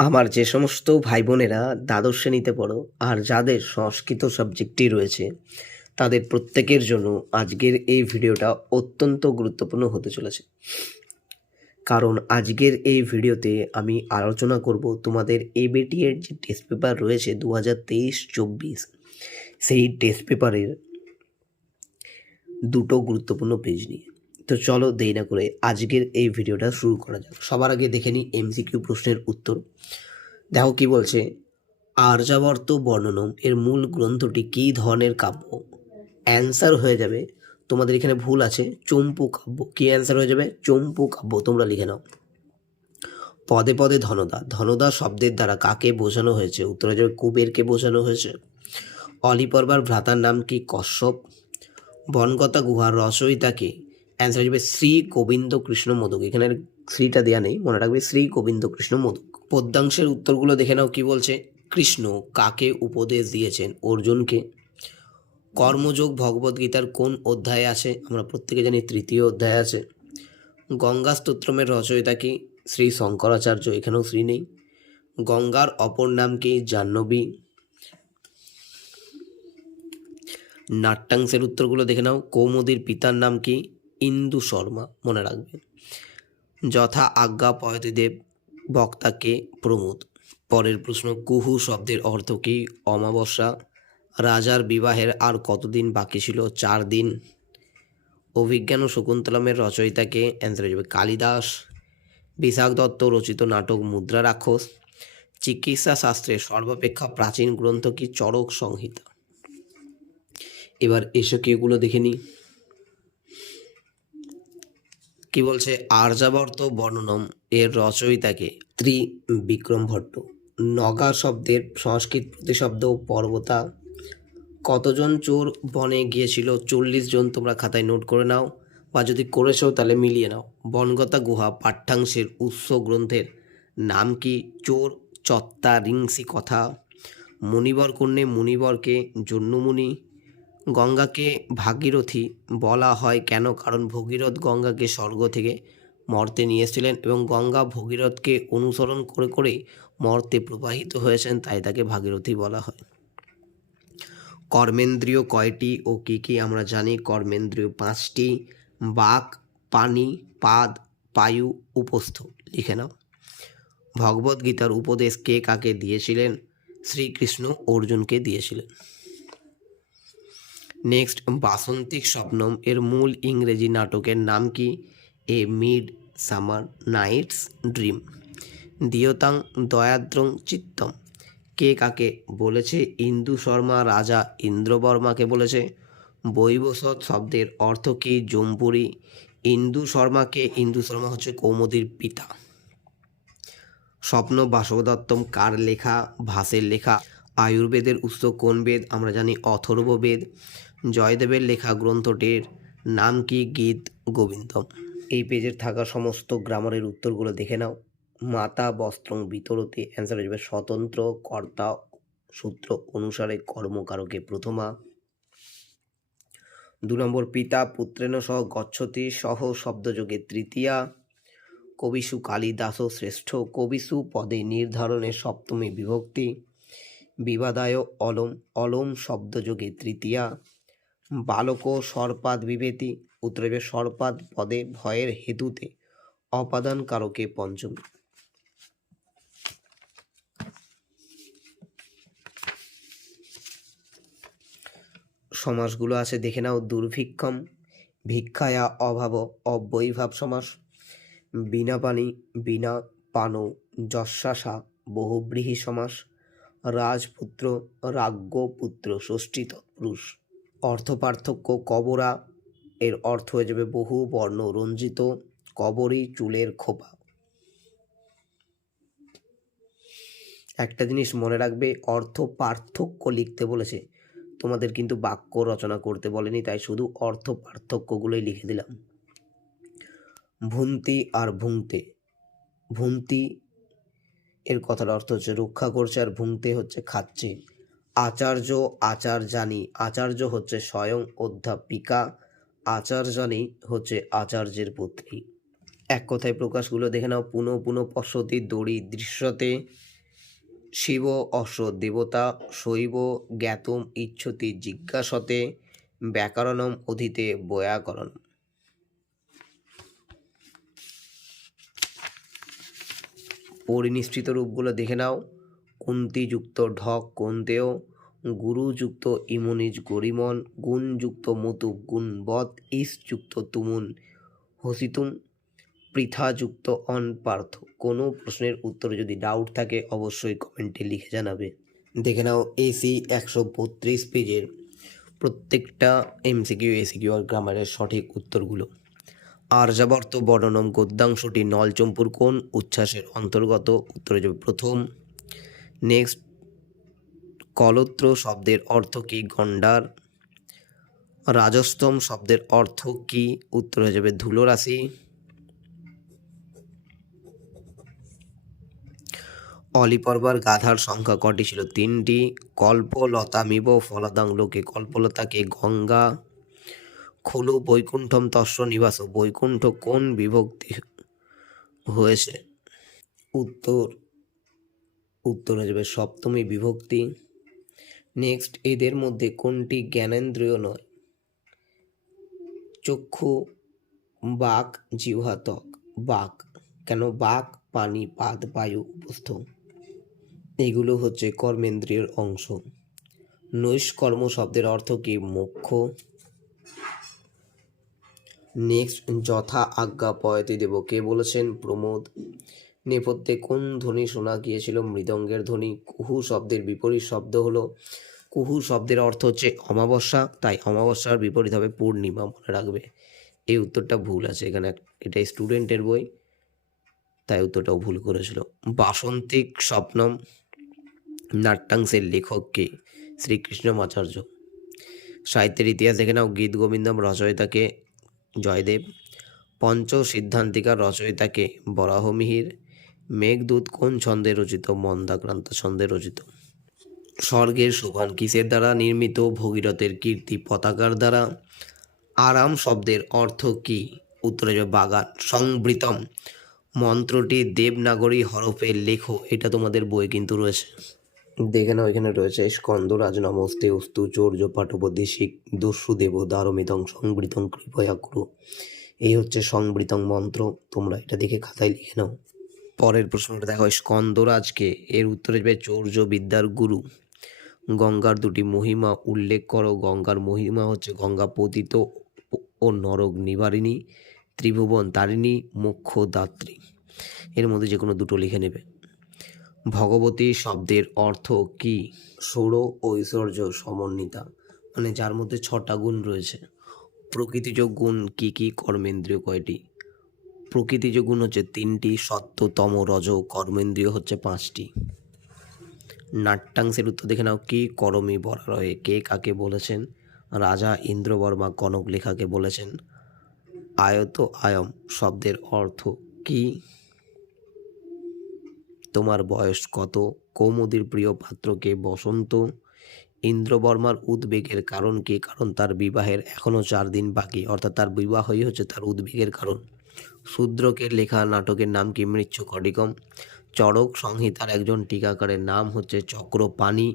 আমার যে সমস্ত ভাই বোনেরা দ্বাদশ শ্রেণীতে পড়ো আর যাদের সংস্কৃত সাবজেক্টটি রয়েছে তাদের প্রত্যেকের জন্য আজকের এই ভিডিওটা অত্যন্ত গুরুত্বপূর্ণ হতে চলেছে। কারণ আজকের এই ভিডিওতে আমি আলোচনা করব তোমাদের এবিটি এর যে টেস্ট পেপার রয়েছে 2023-24 সেই টেস্ট পেপারের দুটো গুরুত্বপূর্ণ পেজ নিয়ে। তো চলো দেরি না করে আজকের এই ভিডিওটা শুরু করা যাক। সবার আগে দেখে নিই এমসিকিউ প্রশ্নের উত্তর। দেখো কি বলছে, আর্যাবর্ত বর্ণনম এর মূল গ্রন্থটি কী ধরনের কাব্য? অ্যান্সার হয়ে যাবে, তোমাদের এখানে ভুল আছে, চম্পু কাব্য। কি অ্যান্সার হয়ে যাবে? চম্পু কাব্য। তোমরা লিখে নাও। পদে পদে ধনদা, ধনদা শব্দের দ্বারা কাকে বোঝানো হয়েছে? উত্তর হয়ে যাবে কুবেরকে বোঝানো হয়েছে। অলিপর্বার ভ্রাতার নাম কি? কশ্যপ। বনগতা গুহার রচয়িতাকে? অ্যান্সার হয়ে যাবে শ্রী গোবিন্দ কৃষ্ণ মোদক। এখানে শ্রীটা দেওয়া নেই, মনে রাখবে শ্রী গোবিন্দ কৃষ্ণ মোদক। পদ্যাংশের উত্তরগুলো দেখে নাও। কি বলছে, কৃষ্ণ কাকে উপদেশ দিয়েছেন? অর্জুনকে। কর্মযোগ ভগবদ্গীতার কোন অধ্যায়ে আছে? আমরা প্রত্যেকে জানি তৃতীয় অধ্যায়ে আছে। গঙ্গা স্তোত্রমের রচয়িতা কি? শ্রী শঙ্করাচার্য। এখানেও শ্রী নেই। গঙ্গার অপর নাম কি? জাহ্নবী। নাট্যাংশের উত্তরগুলো দেখে নাও। কৌমুদীর পিতার নাম কি? ইন্দু শর্মা, মনে রাখবে। যথা আজ্ঞা পয়তিদেব, বক্তাকে? প্রমোদ। পরের প্রশ্ন, কুহু শব্দের অর্থ কি? অমাবস্যা। রাজার বিবাহের আর কতদিন বাকি ছিল? 4 দিন। অভিজ্ঞান ও শকুন্তলমের রচয়িতাকে? অ্যান্সার হয়ে যাবে কালিদাস। বিশাখ দত্ত রচিত নাটক মুদ্রা রাক্ষস। চিকিৎসা শাস্ত্রের সর্বাপেক্ষা প্রাচীন গ্রন্থ কি? চরক সংহিতা। এবার এসো কিগুলো দেখে নিই। কি বলছে, আর্যাবর্ত বর্ণনম এর রচয়িতাকে? ত্রিবিক্রম ভট্ট। নগা শব্দের সংস্কৃত প্রতিশব্দ পর্বতা। কতজন চোর বনে গিয়েছিল? 40 জন। তোমরা খাতায় নোট করে নাও, বা যদি করেছো তাহলে মিলিয়ে নাও। বনগতা গুহা পাঠ্যাংশের উৎস গ্রন্থের নাম কি? চোর চত্বারিংশি কথা। মুনিবর কন্যে মুনিবরকে? জন্যমুনি। গঙ্গাকে ভাগীরথী বলা হয় কেন? কারণ ভগীরথ গঙ্গাকে স্বর্গ থেকে মর্তে নিয়ে এসেছিলেন এবং গঙ্গা ভগীরথকে অনুসরণ করে করে মর্তে প্রবাহিত হয়েছেন, তাই তাকে ভাগীরথী বলা হয়। কর্মেন্দ্রিয় কয়টি ও কী কী? আমরা জানি কর্মেন্দ্রিয় 5টি। বাক, পানি, পাদ, পায়ু, উপস্থ। লিখে নাও। ভগবদ্গীতার উপদেশ কে কাকে দিয়েছিলেন? শ্রীকৃষ্ণ অর্জুনকে দিয়েছিলেন। নেক্সট, বাসন্তিক স্বপ্নম এর মূল ইংরেজি নাটকের নাম কি? এ মিড সামার নাইটস ড্রিম। দিয়তাং দয়াদ্রং চিত্তম কে কাকে বলেছে? ইন্দু শর্মা রাজা ইন্দ্রবর্মাকে বলেছে। বৈবস্বত শব্দের অর্থ কি? জম্পুরি। ইন্দু শর্মাকে? ইন্দু শর্মা হচ্ছে কৌমুদীর পিতা। স্বপ্ন বাসবদত্তম কার লেখা? ভাসের লেখা। আয়ুর্বেদের উৎস কোন বেদ? আমরা জানি অথর্ববেদ। জয়দেবের লেখা গ্রন্থটির নাম কি? গীত গোবিন্দম। এই পেজের থাকা সমস্ত গ্রামারের উত্তরগুলো দেখে নাও। মাতা বস্ত্রং বিতরতে, অ্যান্সার হয়ে যাবে স্বতন্ত্র কর্তা সূত্র অনুসারে কর্মকারকে প্রথমা। 2 নম্বর, পিতা পুত্রেণ সহ গচ্ছতি সহ শব্দযোগে তৃতীয়া। কবিষু কালিদাস শ্রেষ্ঠ। কবিষু পদে নির্ধারণে সপ্তমী বিভক্তি। বিবাদায় অলম, অলম শব্দযোগে তৃতীয়া। বালক সর্পাদ বিভেতি, উত্তরে সর্পাদ পদে ভয়ের হেতুতে অপাদান কারকে পঞ্চমী। সমাসগুলো আছে দেখে নাও। দুর্ভিক্ষম, ভিক্ষায়া অভাব, অবৈভাব সমাস। বিনা পানি, বিনা পান, যশাসা বহুব্রীহি সমাস। রাজপুত্র, রাজ্ঞপুত্র ষষ্ঠী তৎপুরুষ। অর্থ পার্থক্য, কবরা এর অর্থ হয়ে যাবে বহু বর্ণ রঞ্জিত, কবরী চুলের খোপা। একটা জিনিস মনে রাখবে, অর্থ পার্থক্য লিখতে বলেছে, তোমাদের কিন্তু বাক্য রচনা করতে বলেনি, তাই শুধু অর্থ পার্থক্যগুলোই লিখে দিলাম। ভুন্তি আর ভুংতে। ভুন্তি এর কথার অর্থ হচ্ছে রক্ষা করছে, আর ভুংতে হচ্ছে খাচ্ছে। আচার্য, আচার্যানি, আচার্য হচ্ছে স্বয়ং অধ্যাপিকা, আচার্যানি হচ্ছে আচার্যের পুত্রী। এক কথায় প্রকাশগুলো দেখে নাও। পুনঃ পুনঃ পশ্যতি দড়ি দৃশ্যতে, শিব অশ্ব দেবতা, শৈব জ্ঞাতম ইচ্ছতি জিজ্ঞাসতে, ব্যাকরণম অধীতে বৈয়াকরণ। পরিনিষ্ঠিত রূপগুলো দেখে নাও। কুন্তিযুক্ত ঢক কন্তেয়, গুরুযুক্ত ইমনিজ গরিমন, গুণযুক্ত মতুক গুণবৎ, ইসযুক্ত তুমুন হসিতুম, পৃথাযুক্ত অন পার্থ। কোনো প্রশ্নের উত্তরে যদি ডাউট থাকে অবশ্যই কমেন্টে লিখে জানাবে। দেখে নাও এসি 132 পেজের প্রত্যেকটা এমসিকিউ এসিকিউ আর গ্রামারের সঠিক উত্তরগুলো। আর্যাবর্ত বর্ণনম গদ্যাংশটি নলচম্পুর কোন উচ্ছ্বাসের অন্তর্গত? উত্তরে যাবে প্রথম। নেক্সট, কলত্র শব্দের অর্থ কি? গণ্ডার। রাজস্তম শব্দের অর্থ কি? উত্তর হয়ে যাবে ধুলো রাশি। অলিপর্বার গাধার সংখ্যা কটি ছিল? 3টি। কল্পলতামিব ফলদাং লোকে, কল্পলতাকে গঙ্গা। খলু বৈকুণ্ঠম তস্য নিবাস, বৈকুণ্ঠ কোন বিভক্তি হয়েছে? উত্তর হয়ে যাবে সপ্তমী বিভক্তি। নেক্সট, এদের মধ্যে কোনটি জ্ঞানেন্দ্রিয় নয়? চক্ষু, বাক, জিহ্বা, ত্বক। বাক। কেন? বাক, পানি, পাদ, বায়ু, উপস্থ, এগুলো হচ্ছে কর্মেন্দ্রিয়ের অংশ। নৈষ্কর্ম শব্দের অর্থ কি? মোক্ষ। নেক্সট, যথা আজ্ঞা পয়তি দেব, কে বলেছেন? প্রমোদ। নেপথ্যে কোন ধ্বনি শোনা গিয়েছিল? মৃদঙ্গের ধ্বনি। কুহু শব্দের বিপরীত শব্দ হলো? কুহু শব্দের অর্থ হচ্ছে অমাবস্যা, তাই অমাবস্যার বিপরীত হবে পূর্ণিমা, মনে রাখবে। এই উত্তরটা ভুল আছে এখানে, এটা স্টুডেন্টের বই, তাই উত্তরটাও ভুল করেছিল। বাসন্তিক স্বপ্নম নাট্যাংশের লেখক কে? শ্রীকৃষ্ণমাচার্য। সাহিত্যের ইতিহাস দেখে নাও। গীত গোবিন্দম রচয়িতাকে? জয়দেব। পঞ্চ সিদ্ধান্তিকার রচয়িতাকে? বরাহমিহির। মেঘদূত কোন ছন্দে রচিত? মন্দাক্রান্ত ছন্দে রচিত। স্বর্গের সোপান কিসের দ্বারা নির্মিত? ভগীরথের কীর্তি পতাকার দ্বারা। আরাম শব্দের অর্থ কি? উত্তরে যাবে বাগান। সংবৃতম মন্ত্রটি দেবনাগরী হরফে লেখো, এটা তোমাদের বই কিন্তু রয়েছে, দেখে নাও। এখানে রয়েছে স্কন্দরাজ নমস্তে অস্তু চৌর্য পাঠোপদেশিক দস্যুদেব দারমিতং সংবৃতং কৃপয়া কুরু। এই হচ্ছে সংবৃতং মন্ত্র, তোমরা এটা দেখে খাতায় লিখে নাও। পরের প্রশ্নটা দেখো, স্কন্দরাজকে? এর উত্তরে যাবে চৌর্য বিদ্যার গুরু। গঙ্গার দুটি মহিমা উল্লেখ করো। গঙ্গার মহিমা হচ্ছে গঙ্গা পতিত ও নরক নিবারিণী, ত্রিভুবন তারিণী, মোক্ষ দাত্রী। এর মধ্যে যে কোনো দুটো লিখে নেবে। ভগবতী শব্দের অর্থ কি? ষোড় ঐশ্বর্য সমন্বিতা, মানে যার মধ্যে 6টা গুণ রয়েছে। প্রকৃতিজ গুণ কি কি? কর্মেন্দ্রিয় কয়টি? প্রকৃতিজ গুণ হচ্ছে 3টি, সত্য তম রজ। কর্মেন্দ্রিয় হচ্ছে 5টি। নাট্যাংশের উত্তর দেখে নাও। কি করমি বরারয়ে, কে কাকে বলেছেন? রাজা ইন্দ্রবর্মা কনক লেখাকে বলেছেন। আয়ত আয়ম শব্দের অর্থ কি? তোমার বয়স কত? কৌমুদীর প্রিয় পাত্রকে? বসন্ত। ইন্দ্রবর্মার উদ্বেগের কারণ কি? কারণ তার বিবাহের এখনও 4 দিন বাকি, অর্থাৎ তার বিবাহই হচ্ছে তার উদ্বেগের কারণ। শূদ্রকের লেখা নাটকের নাম কি? মৃচ্ছকটিকম। চরক সংহিতার একজন টিকাকারের নাম হচ্ছে চক্রপাণি।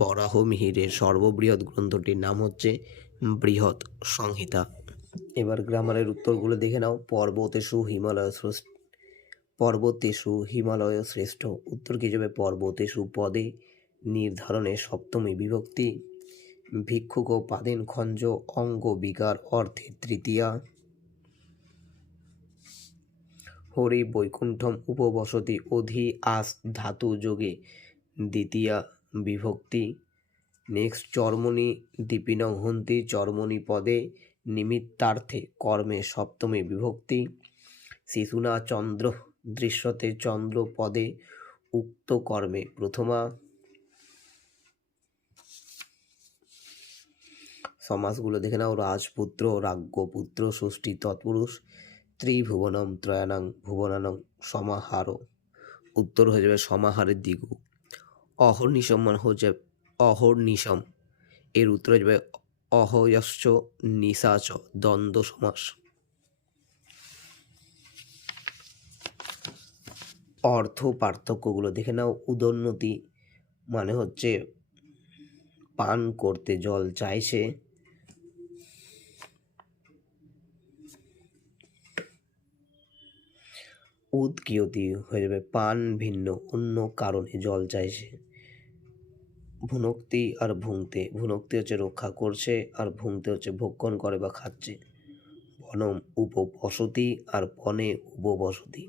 বরাহমিহিরের সর্ববৃহৎ গ্রন্থটির নাম হচ্ছে বৃহৎ সংহিতা। এবার গ্রামারের উত্তরগুলো দেখে নাও। পর্বতেষু হিমালয় শ্রেষ্ঠ, উত্তর কি যাবে? পর্বতেষু পদে নির্ধারণে সপ্তমী বিভক্তি। ভিক্ষুক পাদেন খঞ্জ অঙ্গ বিকার অর্থে তৃতীয়া। হরি বৈকুণ্ঠম উপবসতি অধি আস ধাতু যোগে দ্বিতীয়া বিভক্তি। নেক্সট, চর্মণি দীপিনং হন্তি, চর্মণি পদে নিমিত্তার্থে কর্মে সপ্তমী বিভক্তি। শিশুনা চন্দ্র দৃশ্যতে, চন্দ্র পদে উক্ত কর্মে প্রথমা। সমাসগুলো দেখে নাও। রাজপুত্র, রাজ্ঞপুত্র, ষষ্ঠী তৎপুরুষ। ত্রিভুবনম ত্রয়ানাং ভুবনানং সমাহার, উত্তর হয়ে যাবে সমাহারের দ্বিগু। অহর্নিশম মানে হচ্ছে অহর্নিশম, এর উত্তর হয়ে যাবে অহয়শ্চ নিশাচ দ্বন্দ্ব সমাস। অর্থ পার্থক্যগুলো দেখে নাও। উদোন্নতি মানে হচ্ছে পান করতে জল চাইছে। উৎকিয়তি হয়ে যাবে পান ভিন্ন অন্য কারণে জল চাইছে। ভুনক্তি আর ভুংতে, ভুনক্তি হচ্ছে রক্ষা করছে আর ভুংতে হচ্ছে ভক্ষণ করে বা খাচ্ছে। বনম উপবসতি আর বনে উপবসতি।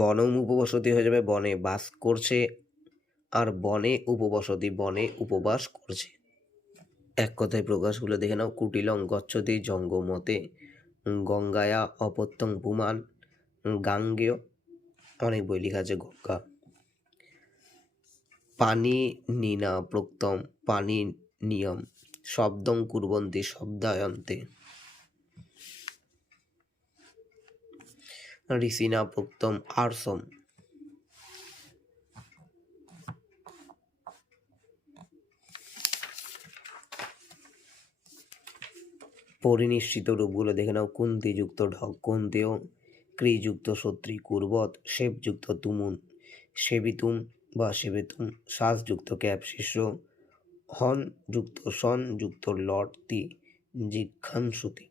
বনম উপবসতি হয়ে যাবে বনে বাস করছে, আর বনে উপবসতি বনে উপবাস করছে। এক কথায় প্রকাশগুলো দেখে নাও। কুটিলং গচ্ছতি জঙ্গমতে গঙ্গায়া অপত্যং পুমান গাঙ্গেয়, অনেক বই লেখা আছে গঙ্গা। পানি নিনা প্রোক্তম পানি নিয়ম শব্দং কুর্বন্তি শব্দায়ন্তে ঋষিনা প্রোক্তম আর্সম। পরিনিশ্চিত রূপগুলো দেখে নাও। কুন্তিযুক্ত ঢক কুন্তেয়, ক্রিযুক্ত সত্রী কুর্বত, শেপযুক্ত তুমুন সেবিতুম বা সেবেতুম, শ্বাসযুক্ত ক্যাপ শিষ্য, হন যুক্ত সন যুক্ত লটতি জিঘাংসুতি।